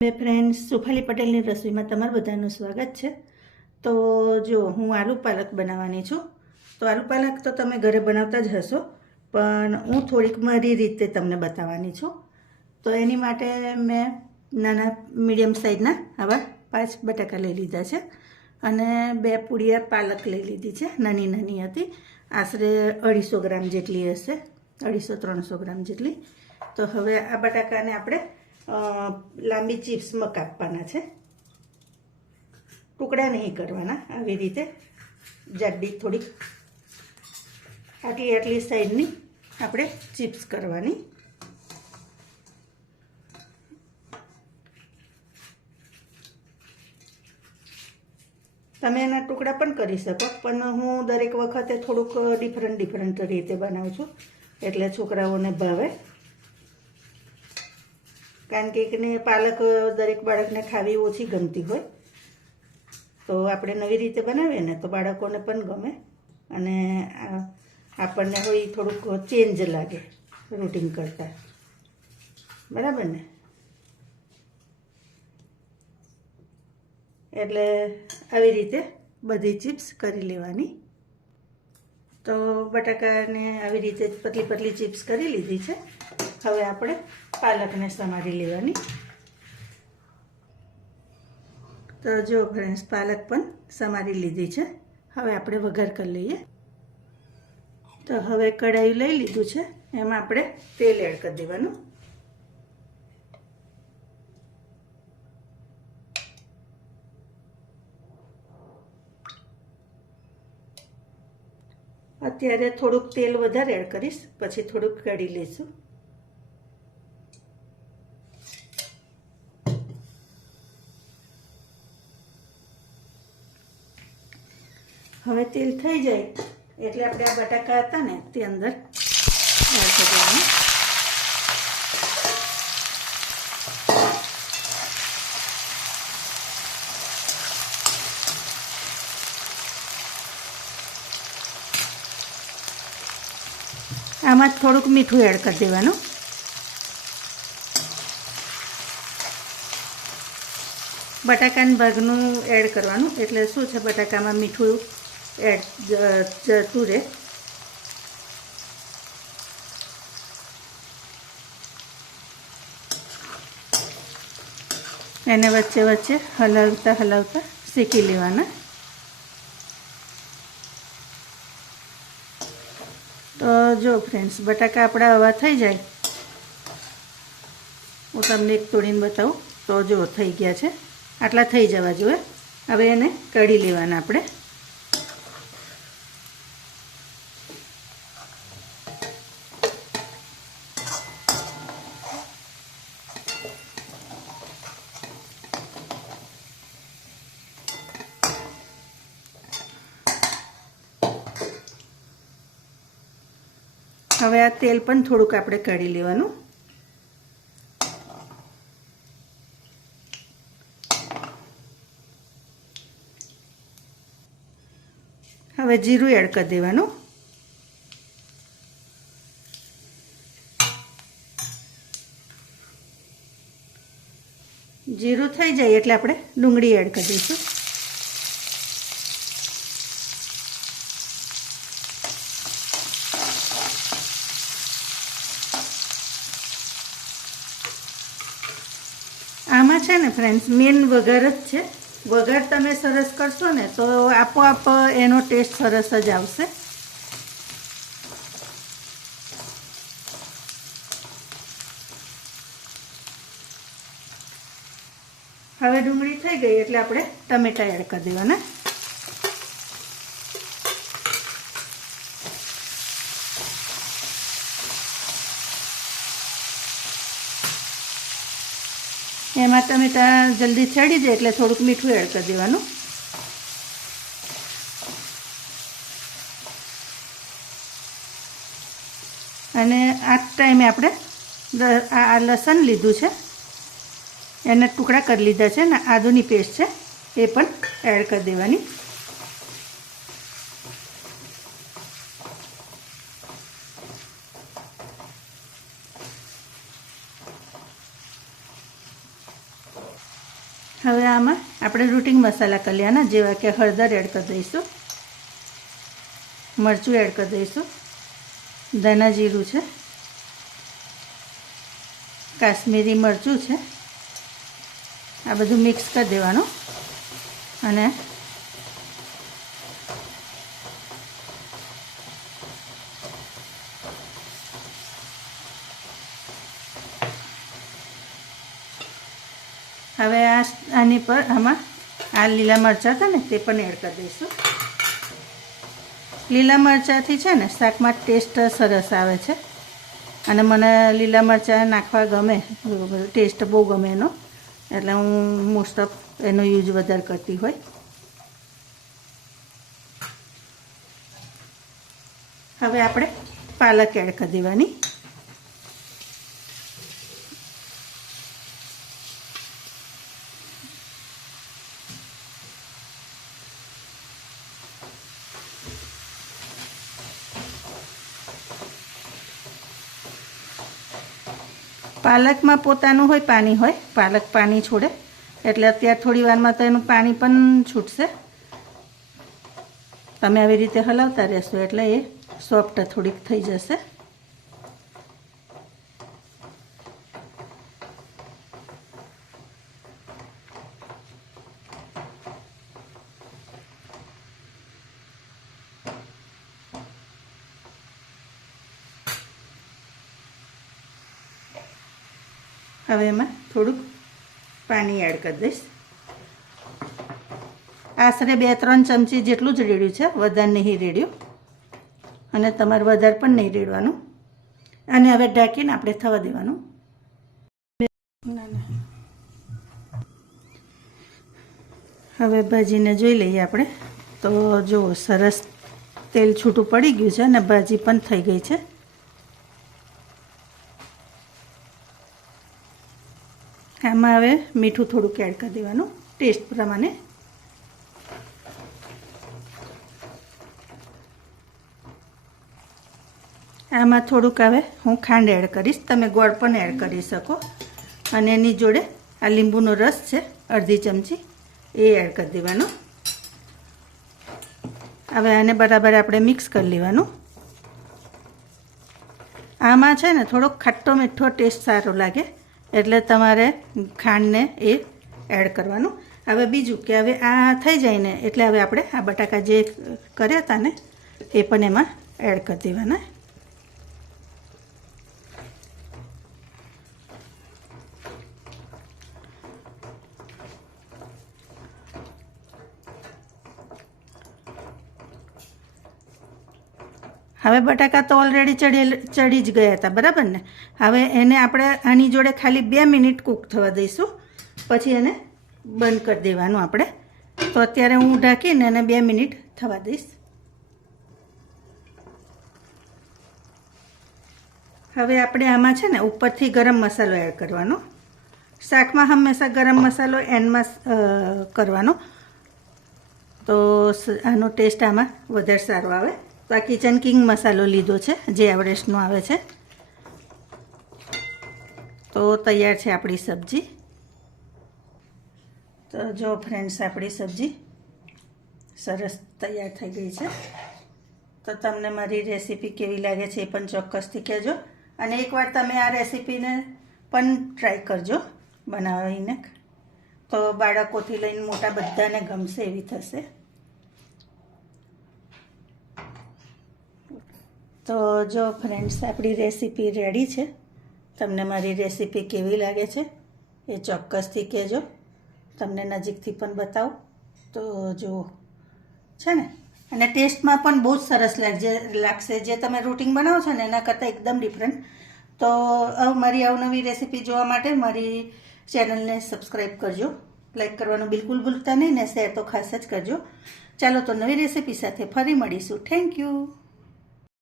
બે ફ્રેન્ડ્સ સુફાલી પટેલની રસોઈમાં તમારું બધાનું સ્વાગત છે. તો જો હું આલુ પાલક બનાવવાની છું, તો આલુ પાલક તો તમે ઘરે બનાવતા જ હશો, પણ હું થોડીક મારી રીતે તમને બતાવવાની છું. તો એની માટે મેં નાના મીડિયમ સાઇઝના આવા પાંચ બટાકા લઈ લીધા છે અને બે પૂડિયા પાલક લઈ લીધી છે, નાની નાની હતી. આશરે અઢીસો ગ્રામ જેટલી હશે, અઢીસો, ત્રણસો ગ્રામ જેટલી. તો હવે આ બટાકાને આપણે લાંબી ચિપ્સમાં કાપવાના છે. ટુકડા નહીં કરવાના આવી રીતે. જાડી થોડીક. આટલી આટલી સાઈડની આપણે ચિપ્સ કરવાની. તમે એના ટુકડા પણ કરી શકો, પણ હું દરેક વખતે થોડુંક ડિફરન્ટ ડિફરન્ટ રીતે બનાવું છું. એટલે છોકરાઓને ભાવે. કારણ કે એકને પાલક દરેક બાળકને ખાવી ઓછી ગમતી હોય. તો આપણે નવી રીતે બનાવીએ ને તો બાળકોને પણ ગમે. અને આપણને હોય થોડુંક ચેન્જ લાગે રૂટીન કરતાં. બરાબર ને? એટલે આવી રીતે બધી ચિપ્સ કરી લેવાની. તો બટાકાને આવી રીતે પતલી પતલી ચિપ્સ કરી લીધી છે. હવે આપણે પાલકને સમારી લેવાની. તો જો ફ્રેન્ડ્સ, પાલક પણ સમારી લીધી છે. હવે આપણે વઘાર કરી લઈએ. તો હવે કઢાઈ લઈ લીધું છે. એમાં આપણે તેલ એડ કરી દેવાનું. અત્યારે થોડુંક તેલ વધારે એડ કરીશ, પછી થોડુંક કાઢી લઈશું. તેલ થઈ જાય એટલે આપણે આ બટાકા હતા ને તે અંદર કરી દેવાનું. આમાં થોડુંક મીઠું એડ કરી દેવાનું. બટાકાના ભાગનું એડ કરવાનું. એટલે શું છે બટાકામાં મીઠું? જતું રહે એને વચ્ચે વચ્ચે હલાવતા હલાવતા શેકી લેવાના. તો જો ફ્રેન્ડ્સ બટાકા આપણા હવા થઈ જાય. હું તમને એક તોડીને બતાવું. તો જો થઈ ગયા છે. આટલા થઈ જવા જોઈએ હવે એને કઢી લેવાના આપણે. હવે આ તેલ પણ થોડુંક આપણે કાઢી લેવાનું. હવે જીરું એડ કરી દેવાનું. જીરું થઈ જાય એટલે આપણે ડુંગળી એડ કરી દઈશું. આમાં છે ને ફ્રેન્ડ્સ મેન વઘાર જ છે. વઘાર તમે સરસ કરશો ને, તો આપોઆપ એનો ટેસ્ટ સરસ જ આવશે. હવે ડુંગળી થઈ ગઈ, એટલે આપણે ટમેટા એડ કરી દેવાના. એમાં ટમેટા જલ્દી ચડી જાય એટલે થોડુંક મીઠું એડ કરી દેવાનું. અને આ ટાઈમે આપણે આ લસણ લીધું છે. એને ટુકડા કરી લીધા છે ને આદુની પેસ્ટ છે, એ પણ એડ કરી દેવાની. આમાં આપણે રૂટિંગ મસાલા કલ્યાના જેવા કે હળદર એડ કરી દઈશું, મરચું એડ કરી દઈશું ધના જીરું છે, કાશ્મીરી મરચું છે, આ બધું મિક્સ કરી દેવાનું અને હવે આ આની પર આમાં આ લીલા મરચાં હતા ને તે પણ એડ કરી દઈશું. લીલા મરચાંથી છે ને શાકમાં ટેસ્ટ સરસ આવે છે. અને મને લીલા મરચાં નાખવા ગમે ટેસ્ટ બહુ ગમે એનો. એટલે હું મોસ્ટ ઓફ એનો યુઝ વધારે કરતી હોય. હવે આપણે પાલક એડ કરી દેવાની. પાલકમાં પોતાનું હોય, પાણી હોય, પાલક પાણી છોડે. એટલે અત્યારે થોડી વારમાં તો એનું પાણી પણ છૂટશે. તમે આવી રીતે હલાવતા રહેશો એટલે એ સોફ્ટ થોડીક થઈ જશે. હવે એમાં થોડુંક પાણી એડ કરી દઈશ. આશરે બે ત્રણ ચમચી જેટલું જ રેડ્યું છે, વધારે નહીં રેડ્યું. અને તમારે વધારે પણ નહીં રેડવાનું. અને હવે ઢાંકીને આપણે થવા દેવાનું. હવે ભાજીને જોઈ લઈએ આપણે. તો જો સરસ તેલ છૂટું પડી ગયું છે અને ભાજી પણ થઈ ગઈ છે. આમાં હવે મીઠું થોડુંક એડ કરી દેવાનું. ટેસ્ટ પ્રમાણે. આમાં થોડુંક હવે હું ખાંડ એડ કરીશ. તમે ગોળ પણ એડ કરી શકો. અને એની જોડે આ લીંબુનો રસ છે, અડધી ચમચી, એ એડ કરી દેવાનો. હવે આને બરાબર આપણે મિક્સ કરી લેવાનું. આમાં છે ને થોડોક ખટ્ટો મીઠો ટેસ્ટ સારો લાગે. એટલે તમારે ખાંડને એ એડ કરવાનું. હવે બીજું કે હવે આ થઈ જાય ને, એટલે હવે આપણે આ બટાકા જે કર્યા હતા ને, એ પણ એમાં એડ કરી દેવાના. હવે બટાકા તો ઓલરેડી ચડી ચડી જ ગયા હતા, બરાબર ને? હવે એને આપણે આની જોડે ખાલી બે મિનિટ કૂક થવા દઈશું. પછી એને બંધ કરી દેવાનું આપણે. તો અત્યારે હું ઢાંકીને એને બે મિનિટ થવા દઈશ. હવે આપણે આમાં છે ને ઉપરથી ગરમ મસાલો એડ કરવાનો. શાકમાં હંમેશા ગરમ મસાલો એન્ડમાં કરવાનો. તો આનો ટેસ્ટ આમાં વધારે સારો આવે. તો આ કિચન કિંગ મસાલો લીધો છે, જે એવરેસ્ટનો આવે છે. તો તૈયાર છે આપણી સબ્જી. તો જો ફ્રેન્ડ્સ આપણી સબ્જી સરસ તૈયાર થઈ ગઈ છે. તો તમને મારી રેસીપી કેવી લાગે છે એ પણ ચોક્કસથી કહેજો. અને એકવાર તમે આ રેસીપીને પણ ટ્રાય કરજો બનાવીને. તો બાળકોથી લઈને મોટા બધાને ગમશે એવી થશે. તો જો ફ્રેન્ડ્સ આપણી રેસીપી રેડી છે. તમને મારી રેસીપી કેવી લાગે છે એ ચોક્કસથી કહેજો. તમને નજીકથી પણ બતાવો. તો જુઓ. છે ને? અને ટેસ્ટમાં પણ બહુ જ સરસ લાગશે લાગશે. જે તમે રૂટિન બનાવો છો ને, એના કરતાં એકદમ ડિફરન્ટ તો મારી અવનવી રેસીપી જોવા માટે મારી ચેનલને સબસ્ક્રાઈબ કરજો. લાઈક કરવાનું બિલકુલ ભૂલતા નહીં ને શેર તો ખાસ જ કરજો. ચાલો તો નવી રેસીપી સાથે ફરી મળીશું. Thank you